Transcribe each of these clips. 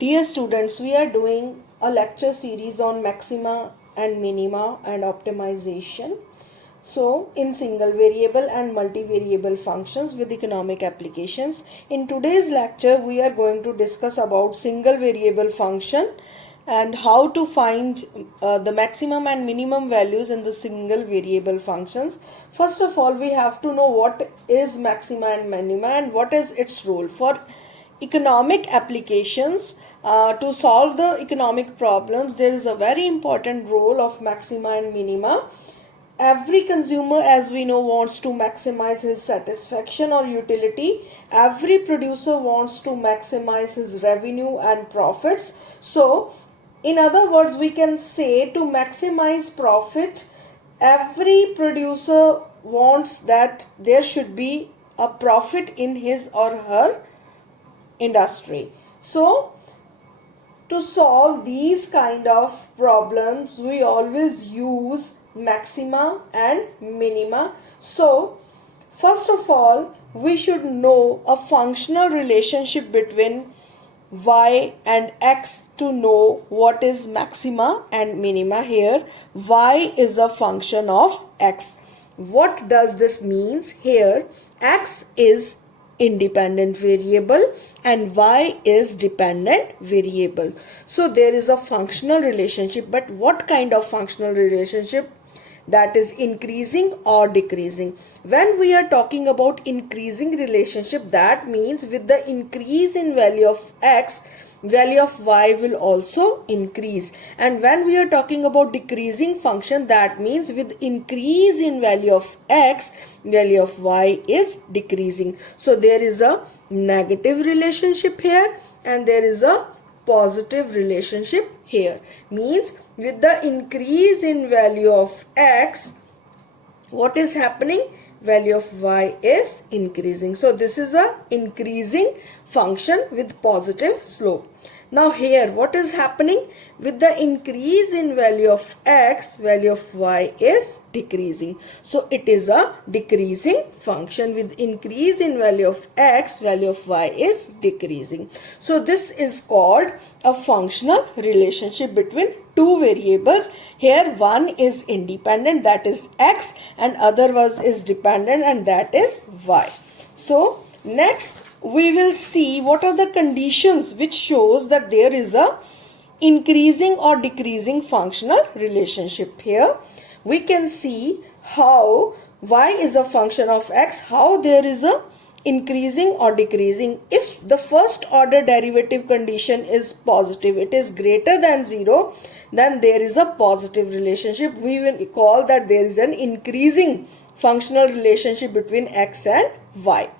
Dear students, we are doing a lecture series on maxima and minima and optimization. So, in single variable and multivariable functions with economic applications. In today's lecture, we are going to discuss about single variable function and how to find the maximum and minimum values in the single variable functions. First of all, we have to know what is maxima and minima and what is its role. For economic applications, to solve the economic problems, there is a very important role of maxima and minima. Every consumer, as we know, wants to maximize his satisfaction or utility. Every producer wants to maximize his revenue and profits. So in other words, we can say to maximize profit, every producer wants that there should be a profit in his or her industry. So to solve these kind of problems, we always use maxima and minima. So first of all, we should know a functional relationship between y and x to know what is maxima and minima. Here y is a function of x. What does this means? Here x is independent variable and y is dependent variable. So there is a functional relationship, but what kind of functional relationship? That is increasing or decreasing. When we are talking about increasing relationship, that means with the increase in value of x, value of y will also increase. And when we are talking about decreasing function, that means with increase in value of x, value of y is decreasing. So there is a negative relationship here and there is a positive relationship here. Means with the increase in value of x, what is happening? Value of y is increasing. So this is a increasing function with positive slope. Now here what is happening? With the increase in value of x, value of y is decreasing. So it is a decreasing function. With increase in value of x, value of y is decreasing. So this is called a functional relationship between two variables. Here one is independent, that is x, and other one is dependent, and that is y. So next we will see what are the conditions which shows that there is a increasing or decreasing functional relationship. Here we can see how y is a function of x, how there is a increasing or decreasing. If the first order derivative condition is positive, it is greater than 0, then there is a positive relationship. We will call that there is an increasing functional relationship between x and y.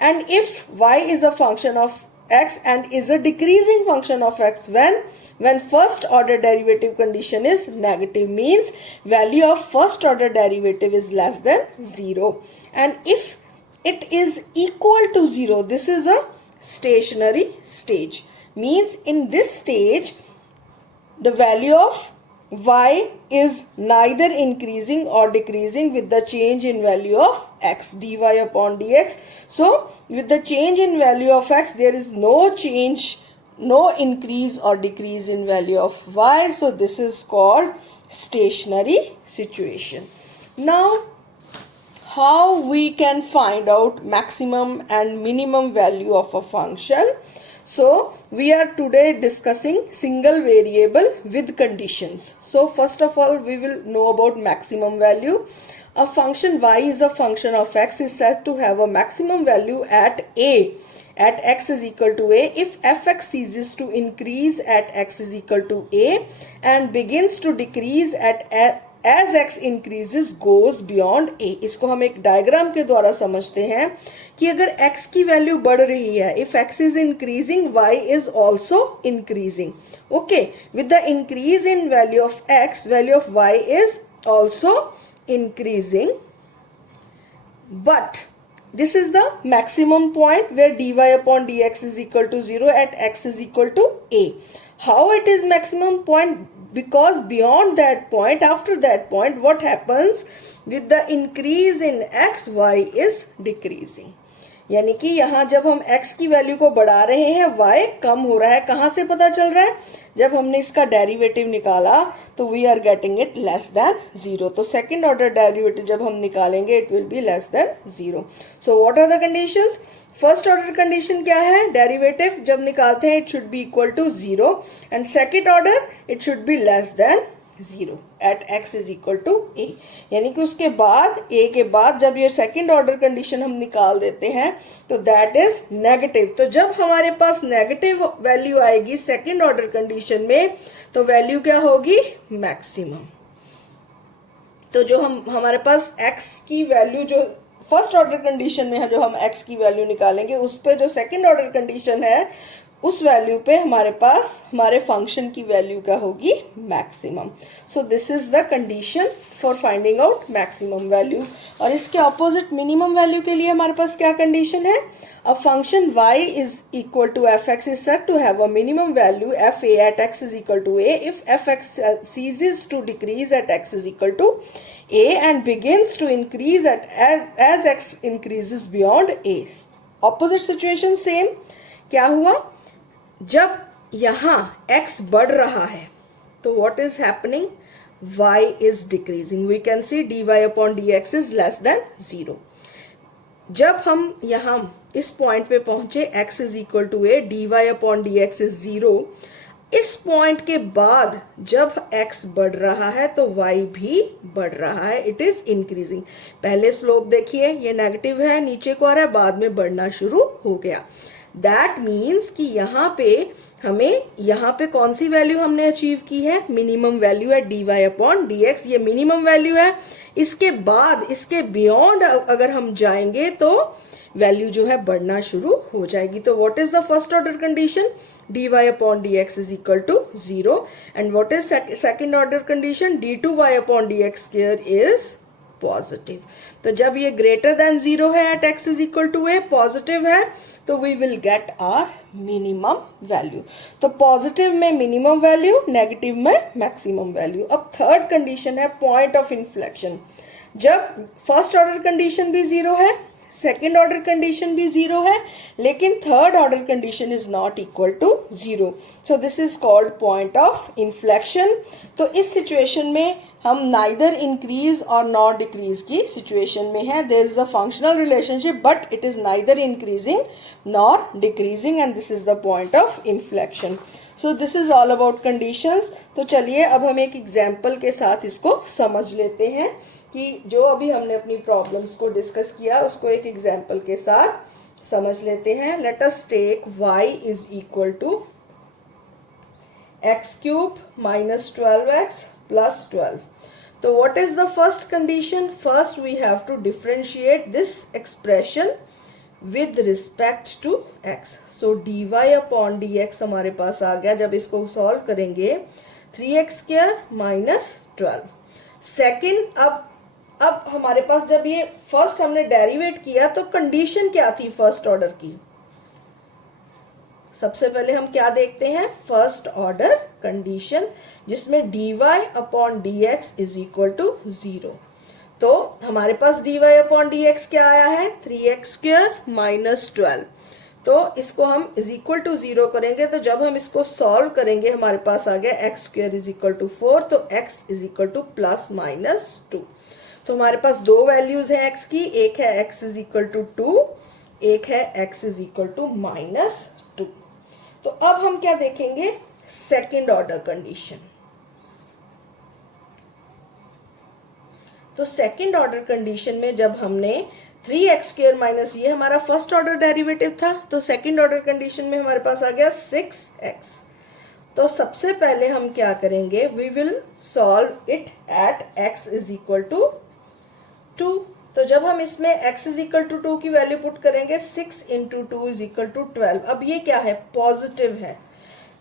And if y is a function of x and is a decreasing function of x, when first order derivative condition is negative, means value of first order derivative is less than 0. And if it is equal to 0, this is a stationary stage. Means in this stage, the value of y is neither increasing or decreasing with the change in value of x, dy upon dx. So with the change in value of x, there is no change, no increase or decrease in value of y. So this is called stationary situation. Now how we can find out maximum and minimum value of a function? So we are today discussing single variable with conditions. So first of all, we will know about maximum value. A function y is a function of x is said to have a maximum value at a, at x is equal to a, if fx ceases to increase at x is equal to a and begins to decrease at as x increases goes beyond a. इसको हम एक diagram के द्वारा समझते हैं कि अगर x की वैल्यू बढ़ रही है, if x is increasing, y is also increasing. Okay, with the increase in value of x, value of y is also increasing. But this is the maximum point where dy upon dx is equal to 0 at x is equal to a. How it is maximum point? Because beyond that point, after that point, what happens? With the increase in x, y is decreasing. यानी कि यहाँ जब हम x की value को बढ़ा रहे हैं y कम हो रहा है। कहाँ से पता चल रहा है? जब हमने इसका डेरिवेटिव निकाला तो we are getting it less than 0। तो सेकेंड ऑर्डर डेरिवेटिव जब हम निकालेंगे it will be less than 0। So what are the conditions? First order condition क्या है? डेरिवेटिव जब निकालते हैं it should be equal to 0 and second order it should be less than 0 at x is equal to a। यानी कि उसके बाद a के बाद जब ये सेकेंड ऑर्डर कंडीशन हम निकाल देते हैं तो दैट इज नेगेटिव। तो जब हमारे पास नेगेटिव वैल्यू आएगी सेकेंड ऑर्डर कंडीशन में तो वैल्यू क्या होगी? मैक्सिमम। तो जो हमारे पास x की वैल्यू जो फर्स्ट ऑर्डर कंडीशन में है, जो हम x की वैल्यू निकालेंगे उस पे जो सेकेंड ऑर्डर कंडीशन है उस वैल्यू पे हमारे पास हमारे फंक्शन की वैल्यू क्या होगी? Maximum. So this is the condition for finding out maximum value. और इसके ऑपोजिट मिनिमम वैल्यू के लिए हमारे पास क्या कंडीशन है? A function y is equal to f x is said to have a minimum value f a at x is equal to a if f x ceases to decrease at x is equal to a and begins to increase at as x increases beyond a। Opposite situation same. क्या हुआ? जब यहाँ x बढ़ रहा है तो what is happening? y is decreasing. We can see dy upon dx is less than 0. जब हम यहाँ इस पॉइंट पे पहुंचे x is equal to a, dy upon dx is 0। इस पॉइंट के बाद जब x बढ़ रहा है तो y भी बढ़ रहा है, इट इज इंक्रीजिंग। पहले स्लोप देखिए ये नेगेटिव है, नीचे को आ रहा है, बाद में बढ़ना शुरू हो गया। दैट मीन्स कि यहाँ पे हमें यहाँ पे कौन सी वैल्यू हमने अचीव की है? मिनिमम वैल्यू है dy अपॉन dx, ये मिनिमम वैल्यू है। इसके बाद इसके बियॉन्ड अगर हम जाएंगे तो वैल्यू जो है बढ़ना शुरू हो जाएगी। तो what is the first order condition? dy upon dx is equal to 0 and what is second order condition? d2y upon dx square is positive. तो जब ये ग्रेटर देन 0 है at x is equal to a, positive है, तो we will get our minimum value. तो positive में minimum value, negative में maximum value. अब थर्ड कंडीशन है पॉइंट ऑफ इन्फ्लेक्शन। जब फर्स्ट ऑर्डर कंडीशन भी 0 है, सेकेंड ऑर्डर कंडीशन भी 0 है, लेकिन third order condition is not equal to 0। So this is called point of inflection. तो इस सिचुएशन में हम नाइदर इंक्रीज और नॉट डिक्रीज की सिचुएशन में है। There is a functional relationship but it is neither increasing nor decreasing and this is the point of inflection. So this is all about conditions. तो चलिए अब हम एक एग्जाम्पल के साथ इसको समझ लेते हैं कि जो अभी हमने अपनी प्रॉब्लम्स को डिस्कस किया उसको एक एग्जाम्पल के साथ समझ लेते हैं। Let us take y is equal to x cube minus 12x plus 12। तो what is the first condition? First we have to differentiate this expression with respect to x. So dy upon dx हमारे पास आ गया। जब इसको solve करेंगे 3x square minus 12। Second अब हमारे पास जब ये फर्स्ट हमने डेरिवेट किया तो कंडीशन क्या थी फर्स्ट ऑर्डर की? सबसे पहले हम क्या देखते हैं? फर्स्ट ऑर्डर कंडीशन जिसमें dy upon dx is equal to 0। तो हमारे पास dy अपॉन dx क्या आया है? 3x square minus 12। तो इसको हम इज इक्वल टू 0 करेंगे तो जब हम इसको सॉल्व करेंगे हमारे पास आ गया x square is equal to 4। तो x is equal to plus minus 2। तो हमारे पास दो वैल्यूज है x की, एक है x इज इक्वल टू 2, एक है x is equal to minus 2। तो अब हम क्या देखेंगे? Second order condition. तो सेकेंड ऑर्डर कंडीशन में जब हमने 3x स्क्वायर माइनस, ये हमारा फर्स्ट ऑर्डर डेरिवेटिव था, तो सेकेंड ऑर्डर कंडीशन में हमारे पास आ गया 6x। तो सबसे पहले हम क्या करेंगे? We will solve it at x is equal to 2। तो जब हम इसमें x इज इक्वल टू 2 की वैल्यू पुट करेंगे 6 इंटू 2 इज इक्वल टू 12। अब ये क्या है? पॉजिटिव है।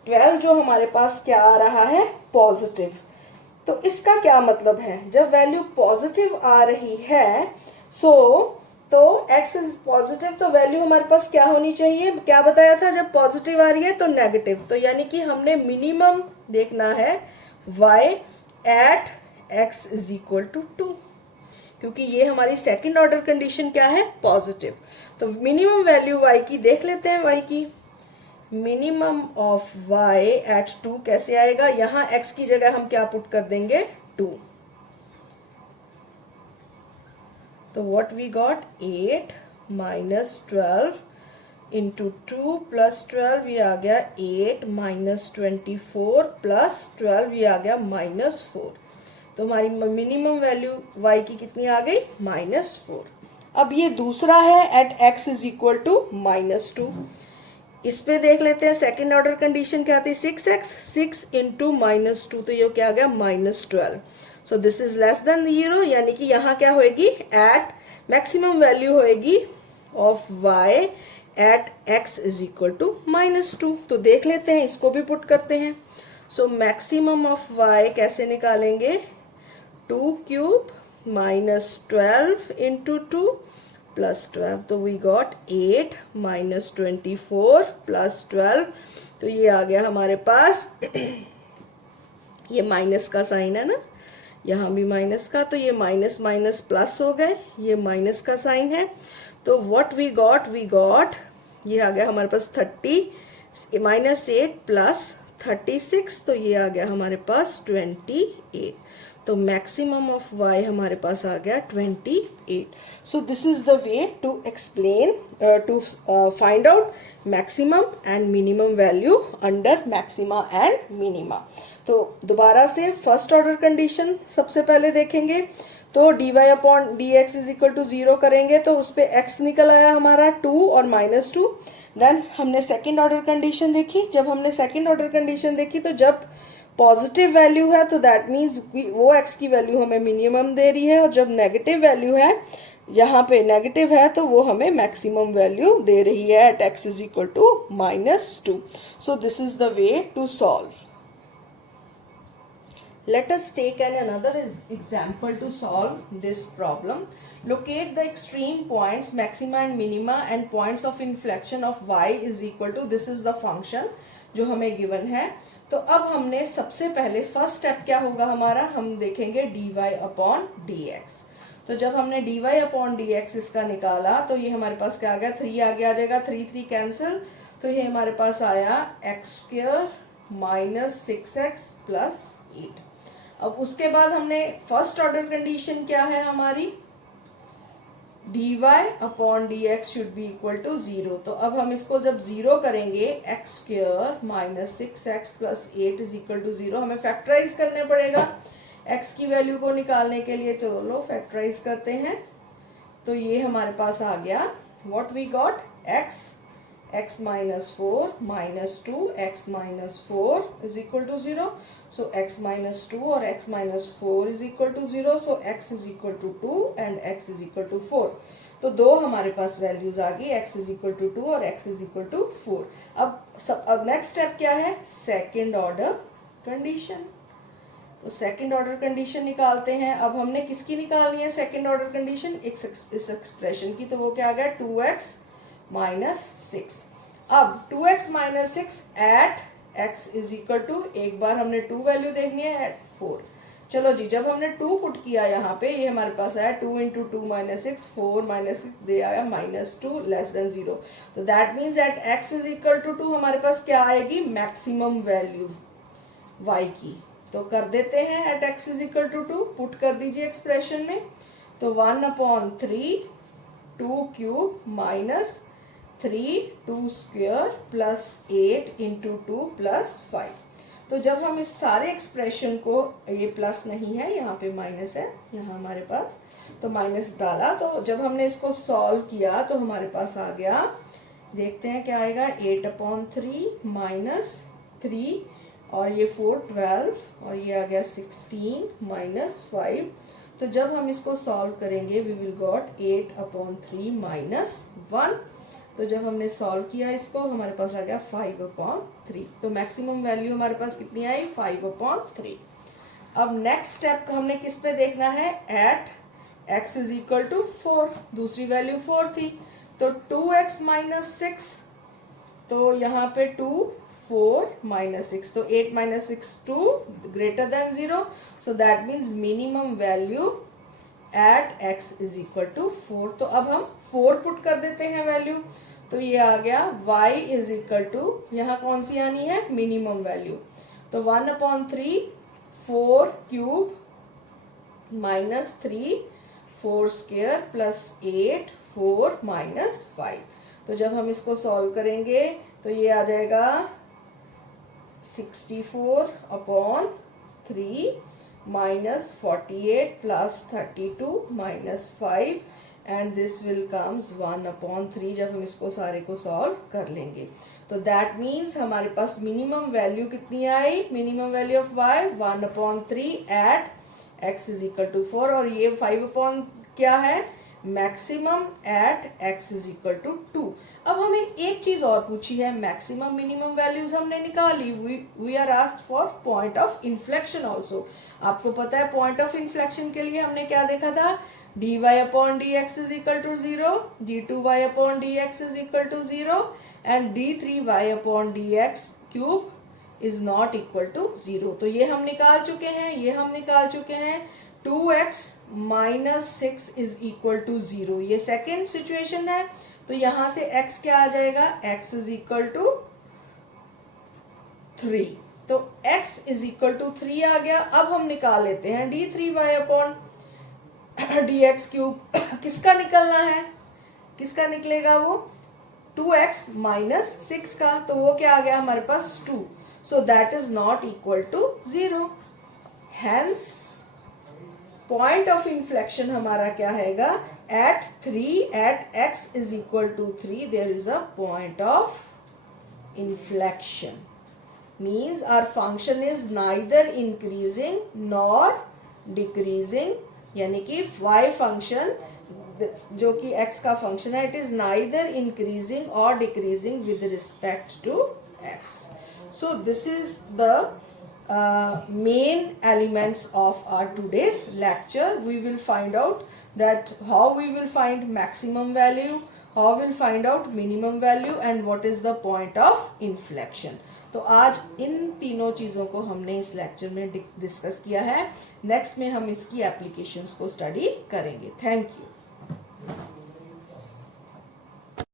12 जो हमारे पास क्या आ रहा है? पॉजिटिव। तो इसका क्या मतलब है? जब वैल्यू पॉजिटिव आ रही है तो x इज पॉजिटिव, तो वैल्यू हमारे पास क्या होनी चाहिए? क्या बताया था? जब पॉजिटिव आ रही है तो नेगेटिव। तो यानी कि हमने मिनिमम देखना है y at x is equal to 2। क्योंकि ये हमारी सेकंड ऑर्डर कंडीशन क्या है, पॉजिटिव। तो मिनिमम वैल्यू y की देख लेते हैं, y की मिनिमम ऑफ y एट 2 कैसे आएगा, यहाँ x की जगह हम क्या पुट कर देंगे, 2। तो what we got 8 minus 12 into 2 plus 12, ये आ गया 8 माइनस 24 प्लस 12, ये आ गया -4। तो हमारी मिनिमम वैल्यू y की कितनी आ गई, -4। अब ये दूसरा है at x is equal to -2। इस पे देख लेते हैं सेकेंड ऑर्डर कंडीशन क्या थी, 6x, 6 इंटू -2, तो ये क्या आ गया, -12। So this is less than 0, यानी कि यहाँ क्या होएगी, एट मैक्सिमम वैल्यू होएगी of y at x is equal to -2। तो देख लेते हैं, इसको भी पुट करते हैं। सो मैक्सिमम ऑफ y कैसे निकालेंगे, 2 क्यूब माइनस 12 इंटू 2 प्लस 12, तो वी गॉट 8 माइनस 24 प्लस 12, तो ये आ गया हमारे पास ये माइनस का साइन है ना, यहाँ भी माइनस का, तो ये माइनस माइनस प्लस हो गए, ये माइनस का साइन है। तो व्हाट वी गॉट ये आ गया हमारे पास 30 माइनस 8 प्लस 36, तो ये आ गया हमारे पास 28। तो मैक्सिमम ऑफ y हमारे पास आ गया 28। So this is the way to explain to find out maximum and minimum value under maxima and minima. तो दोबारा से फर्स्ट ऑर्डर कंडीशन सबसे पहले देखेंगे। तो dy upon dx is equal to 0 करेंगे तो उस पर x निकल आया हमारा 2 और -2। देन हमने सेकेंड ऑर्डर कंडीशन देखी। जब हमने सेकेंड ऑर्डर कंडीशन देखी तो जब पॉजिटिव वैल्यू है तो दैट मीन्स वो x की वैल्यू हमें मिनिमम दे रही है, और जब नेगेटिव वैल्यू है, यहाँ पे नेगेटिव है, तो वो हमें मैक्सिमम वैल्यू दे रही है at x is equal to -2। So this is the way to solve. Let us take another example to solve this problem. Locate the extreme points maxima and minima and points of inflection of y is equal to, this is the function जो हमें given है। तो अब हमने सबसे पहले first step क्या होगा हमारा, हम देखेंगे dy अपॉन dx। तो जब हमने dy अपॉन dx इसका निकाला तो ये हमारे पास क्या आ गया, 3 आगे आ जाएगा, 3 3 कैंसिल, तो ये हमारे पास आया x² माइनस 6x प्लस 8। अब उसके बाद हमने फर्स्ट ऑर्डर कंडीशन क्या है हमारी, dy upon dx should be equal to 0। तो अब हम इसको जब 0 करेंगे, x² minus 6x plus 8 is equal to 0, हमें फैक्टराइज करने पड़ेगा x की वैल्यू को निकालने के लिए। चलो फैक्टराइज करते हैं। तो ये हमारे पास आ गया, what we got, x minus 4 minus 2 x minus 4 is equal to 0। So x minus 2 और x minus 4 is equal to 0। So x is equal to 2 and x is equal to 4। तो दो हमारे पास वैल्यूज आ गई, x इज इक्वल टू 2 और x is equal to 4। अब next step क्या है, second order condition. तो सेकेंड ऑर्डर कंडीशन निकालते हैं। अब हमने किसकी निकालनी है सेकेंड ऑर्डर कंडीशन, इस एक्सप्रेशन की। तो वो क्या आ गया, 2x माइनस 6। अब 2x minus 6 at x is equal to, एक बार हमने 2 वैल्यू देखनी है एट 4। चलो जी, जब हमने 2 पुट किया यहाँ पे, ये हमारे पास आया 2 इंटू 2 माइनस 6, 4 माइनस 6 दे आया -2 लेस देन 0। तो that means at x is equal to 2 हमारे पास क्या आएगी, मैक्सिमम वैल्यू y की। तो कर देते हैं, at x is equal to 2 put कर दीजिए एक्सप्रेशन में। तो 1/3 2 cube minus 3 2 square plus 8 into 2 plus 5। तो जब हम इस सारे एक्सप्रेशन को, ये प्लस नहीं है, यहाँ पे माइनस है, यहाँ हमारे पास, तो माइनस डाला। तो जब हमने इसको सॉल्व किया तो हमारे पास आ गया, देखते हैं क्या आएगा, 8/3 माइनस 3 और ये 4 12 और ये आ गया 16 माइनस 5। तो जब हम इसको सॉल्व करेंगे वी विल गॉट 8/3 माइनस 1। तो जब हमने सॉल्व किया इसको, हमारे पास आ गया 5/3। तो मैक्सिमम वैल्यू हमारे पास कितनी आई, 5/3। अब नेक्स्ट स्टेप हमने किस पे देखना है, at x is equal to 4। दूसरी वैल्यू 4 थी, तो 2x माइनस 6, तो यहाँ पे 2 4 माइनस 6, तो 8 minus 6 2 greater than 0। So that means minimum value at x is equal to 4। तो अब हम 4 पुट कर देते हैं वैल्यू, तो ये आ गया y इज इक्वल टू, यहाँ कौन सी आनी है, मिनिमम वैल्यू, तो 1/3 4 cube minus 3 4 square plus 8 4 minus 5। तो जब हम इसको सॉल्व करेंगे तो ये आ जाएगा 64/3 minus 48 plus 32 minus 5 and this will comes 1/3 जब हम इसको सारे को सॉल्व कर लेंगे। तो दैट मीन्स हमारे पास मिनिमम वैल्यू कितनी आई, minimum value of y 1/3 at x is equal to 4 और ये 5 क्या है, maximum at x is equal to 2। अब हमें एक चीज और पूछी है, मैक्सिमम मिनिमम वैल्यूज हमने निकाली, we are asked for point of inflection also. आपको पता है पॉइंट ऑफ इन्फ्लेक्शन के लिए हमने क्या देखा था, dy/dx is equal to 0, d2y/dx is equal to 0 and d3y/dx cube is not equal to 0। तो ये हम निकाल चुके हैं, ये हम निकाल चुके हैं। 2x minus 6 is equal to 0, ये सेकेंड सिचुएशन है। तो यहां से x क्या आ जाएगा, x इज इक्वल टू 3। तो x इज इक्वल टू 3 आ गया। अब हम निकाल लेते हैं d3y/dx क्यूब। किसका निकलना है, किसका निकलेगा वो, 2x माइनस 6 का, तो वो क्या आ गया हमारे पास 2। So that is not equal to 0। Hence point of inflection हमारा क्या हैगा, at 3 at x is equal to 3 there is a point of inflection, means our function is neither increasing nor decreasing, यानी कि y फंक्शन जो कि x का function है, it is neither increasing और decreasing with respect to x। So this is the main elements of our today's lecture. We will find out that how we will find maximum value, how we will find out minimum value and what is the point of inflection. तो आज इन तीनों चीज़ों को हमने इस lecture में discuss किया है। नेक्स्ट में हम इसकी एप्लीकेशंस को स्टडी करेंगे। Thank you.